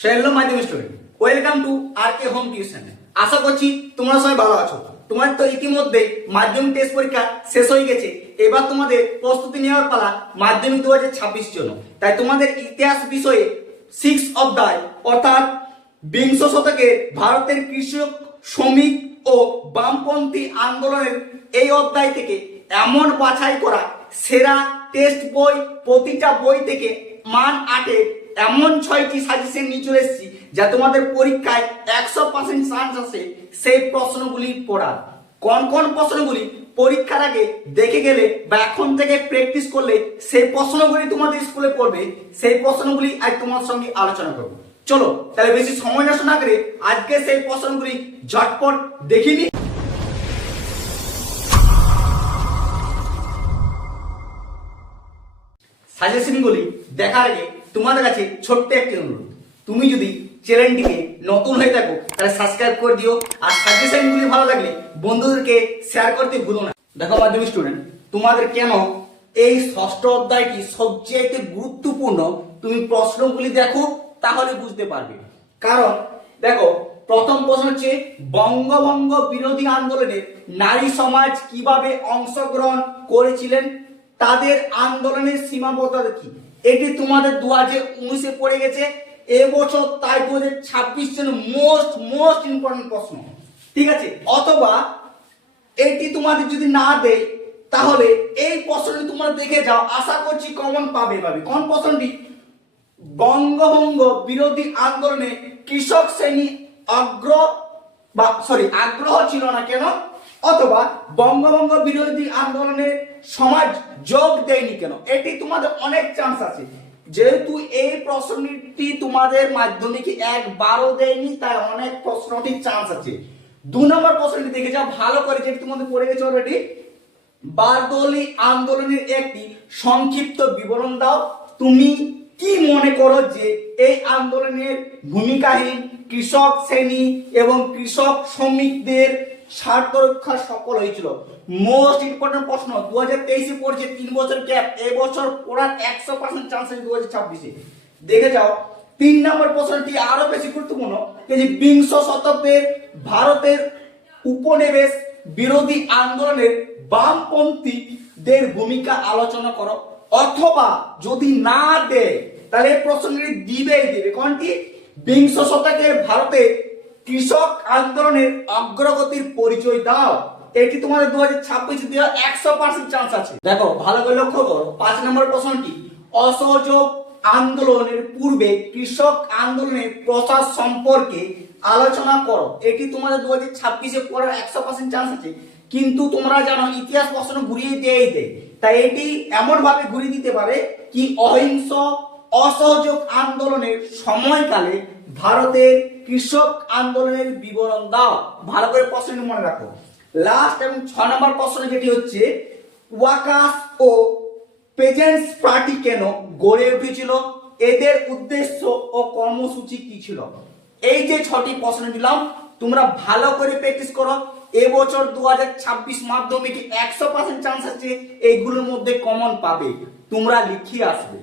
Hello Madhyamik student, welcome to R K home tuition. আশা করছি তোমরা সবাই ভালো আছো। তোমার তো ইতিমধ্যে মাধ্যমিক টেস্ট পরীক্ষা শেষ হয়ে গেছে। এবার তোমাদের প্রস্তুতি নেওয়ার পালা মাধ্যমিক 2026 জন্য। তাই তোমাদের ইতিহাস বিষয়ে 6 অধ্যায় অর্থাৎ বিংশ শতকের ভারতের কৃষক, শ্রমিক ও বামপন্থী আন্দোলনের এই অধ্যায় থেকে এমন বাছাই করা সেরা টেস্ট বই, প্রতিটা বই থেকে মান 8-এর এমন 6টি সাজেশন নিয়ে চলে এসেছি যা তোমাদের পরীক্ষায় 100% চান্স আছে সেই প্রশ্নগুলি পড়ার। কোন কোন প্রশ্নগুলি পরীক্ষার আগে দেখে গেলে বা এখন থেকে প্র্যাকটিস করলে সেই প্রশ্নগুলি তোমাদের স্কুলে পড়বে, সেই প্রশ্নগুলি আজ তোমার সঙ্গে আলোচনা করব। চলো তাহলে বেশি সময় নষ্ট না করে আজকে সেই প্রশ্নগুলি ঝটপট দেখে নি। সাজেশনগুলি দেখার আগে তোমাদের কাছে ছোট্ট একটি অনুরোধ, তুমি যদি চ্যানেলটিকে নতুন হয়ে থাকো তাহলে সাবস্ক্রাইব করে দিও, আর সাজেশনগুলি ভালো লাগলে বন্ধুদেরকে শেয়ার করতে ভুলো না। দেখো মাধ্যমিক স্টুডেন্ট, তোমাদের কেন এই ষষ্ঠ অধ্যায়টি সবচেয়ে গুরুত্বপূর্ণ তুমি প্রশ্নগুলি দেখো তাহলে বুঝতে পারবে। কারণ দেখো, প্রথম প্রশ্ন হচ্ছে বঙ্গভঙ্গ বিরোধী আন্দোলনে নারী সমাজ কিভাবে অংশগ্রহণ করেছিলেন, তাদের আন্দোলনের সীমাবদ্ধতা কি। এটি তোমাদের 2019-এ পড়ে গেছে, এবছর তাই 2026 জন্য মোস্ট ইম্পর্টেন্ট প্রশ্ন, ঠিক আছে। অথবা এটি তোমাদের যদি না দেয় তাহলে এই প্রশ্নটি তোমরা দেখে যাও, আশা করছি কমন পাবে। কোন প্রশ্নটি? বঙ্গভঙ্গ বিরোধী আন্দোলনে কৃষক শ্রেণী আগ্রহ ছিল না কেন, অথবা বঙ্গভঙ্গ বিরোধী আন্দোলনে সমাজ যোগ দেয়নি কেন। এটি তোমাদের অনেক চান্স আছে, যেহেতু এই প্রশ্নটি তোমাদের মাধ্যমিকে একবারও দেয়নি তাই অনেক প্রশ্নটির চান্স আছে। 2 নম্বর প্রশ্নটি দেখে যাও ভালো করে, যেটি তোমাদের পড়ে গেছে অলরেডি। বারদৌলি আন্দোলনের একটি সংক্ষিপ্ত বিবরণ দাও। তুমি কি মনে করো যে এই আন্দোলনের ভূমিকাহীন কৃষক শ্রেণী এবং কৃষক শ্রমিকদের স্বার্থ রক্ষা সফল হয়েছিল? মোস্ট ইম্পর্টেন্ট প্রশ্ন, 2023-এ পড়ছে, 3 বছর গ্যাপ, এবছর পড়ার 100% চান্স আছে 2026-এ। দেখে যাও 3 নম্বর প্রশ্নটি আরো বেশি গুরুত্বপূর্ণ, যে বিংশ শতাব্দীর ভারতের উপনিবেশ বিরোধী আন্দোলনের বামপন্থীদের ভূমিকা আলোচনা করো। অথবা যদি না দেয় তাহলে এই প্রশ্নটি দিবেই দিবে। কোনটি? বিংশ শতকের ভারতে কৃষক আন্দোলনের অগ্রগতির পরিচয় দাও। এটি তোমাদের 2026 দেওয়ার 100% চান্স আছে। দেখো ভালো করে লক্ষ্য করো, 5 নম্বর প্রশ্নটি অসহযোগ আন্দোলনের পূর্বে কৃষক আন্দোলনের প্রসার সম্পর্কে আলোচনা করো। এটি তোমাদের 2026-এ পড়ার 100% চান্স আছে, কিন্তু তোমরা জানো ইতিহাস প্রশ্ন ঘুরিয়ে দেয়, তাই এটি এমন ভাবে ঘুরিয়ে দিতে পারে কি অহিংস অসহযোগ আন্দোলনের সময়কালে ভারতের কৃষক আন্দোলনের বিবরণ দাও। ভালো করে প্রশ্নটি মনে রাখো। লাস্ট এবং 6 নম্বর প্রশ্ন যেটি হচ্ছে ওয়াকাস ও পেজেন্টস পার্টি কেন গড়ে উঠেছিল, এদের উদ্দেশ্য ও কর্মসূচি কি ছিল। এই যে 6টি প্রশ্ন দিলাম, তোমরা ভালো করে প্র্যাকটিস করো। এবছর 2026 মাধ্যমিকে 100% চান্স আছে এইগুলোর মধ্যে কমন পাবে, তোমরা লিখিয়ে আসবে।